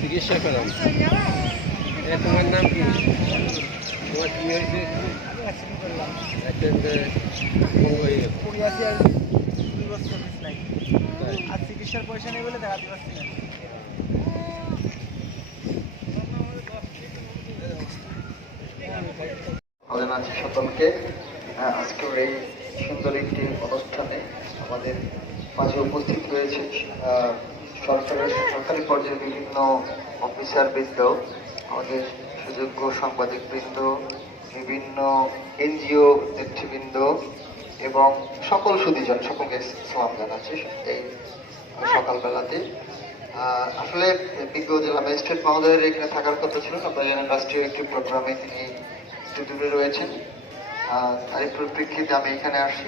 চিকিৎসা করান এ তোমার নাম কি তোমার কি হয়েছে হয়ে আর চিকিৎসার পয়সা নেই বলে দেখাতে পারছি না সকলকে আজকের এই সুন্দর একটি অনুষ্ঠানে আমাদের মাঝে উপস্থিত রয়েছে সরকারের সরকারি পর্যায়ে বিভিন্ন অফিসার বৃন্দ আমাদের সুযোগ্য সাংবাদিক বৃন্দ বিভিন্ন এনজিও নেতৃবৃন্দ এবং সকল সুদীজন সকলকে সালাম জানাচ্ছি এই সকালবেলাতে। আসলে বিজ্ঞ জেলা ম্যাজিস্ট্রেট মহোদয়ের এখানে থাকার কথা ছিল, আপনারা জানেন রাষ্ট্রীয় একটি প্রোগ্রামে তিনি একটু দূরে রয়েছেন। তারই পরিপ্রেক্ষিতে আমি এখানে আসি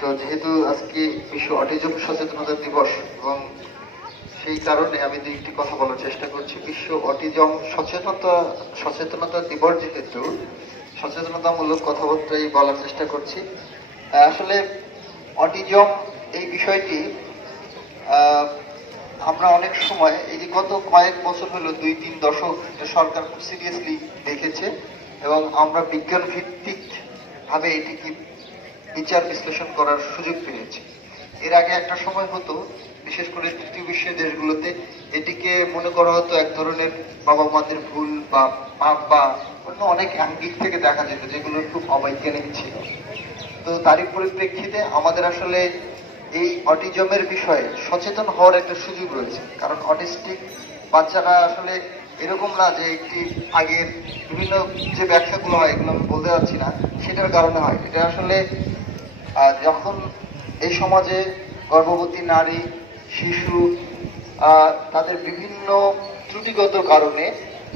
তো যেহেতু আজকে বিশ্ব অটিজম সচেতনতা দিবস এবং সেই কারণে আমি একটি কথা বলার চেষ্টা করছি। বিশ্ব অটিজম সচেতনতা সচেতনতা দিবস যেহেতু, সচেতনতামূলক কথাবার্তাই বলার চেষ্টা করছি। আসলে অটিজম এই বিষয়টি আমরা অনেক সময়, এই যে গত কয়েক বছর হলো দুই তিন দশক সরকার খুব সিরিয়াসলি দেখেছে এবং আমরা বিজ্ঞান ভিত্তিক ভাবে এটিকে বিচার বিশ্লেষণ করার সুযোগ পেয়েছি। এর আগে একটা সময় হতো, বিশেষ করে তৃতীয় বিশ্বের দেশগুলোতে, এটিকে মনে করা হতো এক ধরনের বাবা মাদের ভুল বা পাপ বা অন্য অনেক আঙ্গিক থেকে দেখা যেত, যেগুলো খুব অবৈজ্ঞানিক ছিল। তো তারই পরিপ্রেক্ষিতে আমাদের আসলে এই অটিজমের বিষয়ে সচেতন হওয়ার একটা সুযোগ রয়েছে। কারণ অটিস্টিক বাচ্চারা আসলে এরকম না যে একটি আগের বিভিন্ন যে ব্যাখ্যাগুলো হয়, এগুলো আমি বলতে যাচ্ছি না, সেটার কারণে হয়। এটা আসলে আহ, যখন এই সমাজে গর্ভবতী নারী শিশু তাদের বিভিন্ন ত্রুটিগত কারণে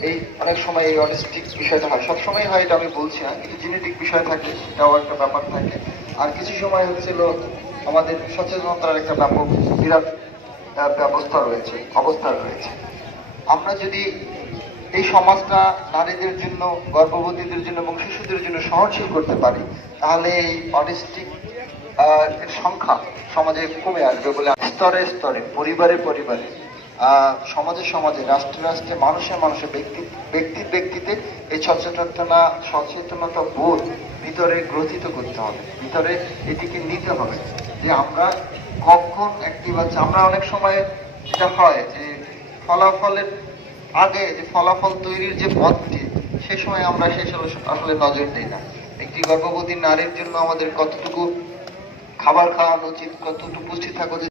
এই অনেক সময় এই অটিস্টিক বিষয়টা হয়। সবসময় হয় এটা আমি বলছি না কিছু জেনেটিক বিষয় থাকে সেটাও একটা ব্যাপার থাকে। আর কিছু সময় হচ্ছিল আমাদের সচেতনতার একটা ব্যাপক বিরাট ব্যবস্থা রয়েছে অবস্থা রয়েছে। আমরা যদি এই সমাজটা নারীদের জন্য গর্ভবতীদের জন্য এবং শিশুদের জন্য সহনশীল করতে পারি তাহলে এই অটিস্টিক এর সংখ্যা সমাজে কমে আসবে বলে স্তরে স্তরে, পরিবারে পরিবারে সমাজে সমাজে, রাষ্ট্রে রাষ্ট্রে, মানুষে মানুষে, ব্যক্তি ব্যক্তি ব্যক্তিতে এই সচেতনতা সচেতনতা বোধ ভিতরে গ্রথিত করতে হবে। ভিতরে এটিকে নিতে হবে যে আমরা কখন একটি বাচ্চা আমরা অনেক সময় যেটা হয় যে ফলাফলের আগে যে ফলাফল তৈরির যে পথটি, সে সময় আমরা সেই আসলে নজর দিই না। একটি গর্ভবতী নারীর জন্য আমাদের কতটুকু খাবার খাওয়ানো উচিত কতটুকু পুষ্টি থাকা উচিত